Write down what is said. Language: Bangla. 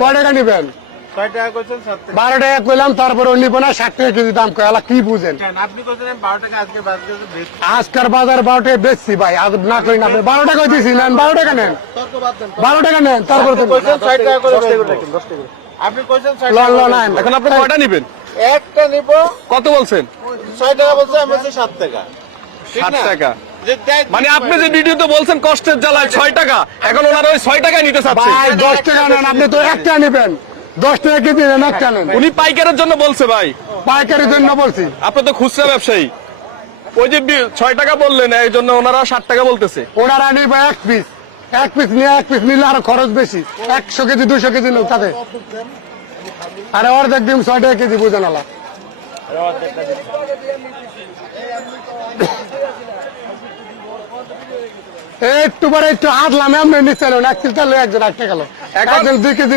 কয় টাকা নিবেন? 12 টাকা কইলাম, তারপরে নিব না, 60 টাকা কেজি দাম কয়। কি বুঝেন? আজকের বাজার 12 টাকা বেচছি ভাই, আজ না করি না। 12 টাকা দিয়েছি, নেন 12 টাকা নেন, 12 টাকা নেন, তারপরে এখন আপনি কয়টা নিবেন? একটা নিব। কত বলছেন? 6 টাকা বলছে, আমি বলছি 7 টাকা। 7 টাকা। মানে আপনি যে ভিডিওতে বলছেন কষ্টের জ্বালায় 6 টাকা, এখন ওনারা ওই 6 টাকায় নিতে চাচ্ছে। ভাই 10 টাকা নেন, আপনি তো একটা নেবেন, 10 টাকা কেজি নেন, একটা নেন। উনি পাইকারের জন্য বলছে ভাই, পাইকারির জন্য বলছি। আপনি তো খুচরা ব্যবসায়ী, ওই যে 6 টাকা বললেন এই জন্য ওনারা 60 টাকা বলতেছে। ওনারা নিবে এক পিস নিয়ে, এক পিস নিলে আরো খরচ বেশি। 100 কেজি 200 কেজি লোক তাতে, আরে অর্ধেক ডিম 6 টাকা কেজি, বুঝে নালা। একটু পরে একটু হাতলাম, এমনি নিচ্ছে একজন 1 কেজি গেল, একজন 2 কেজি।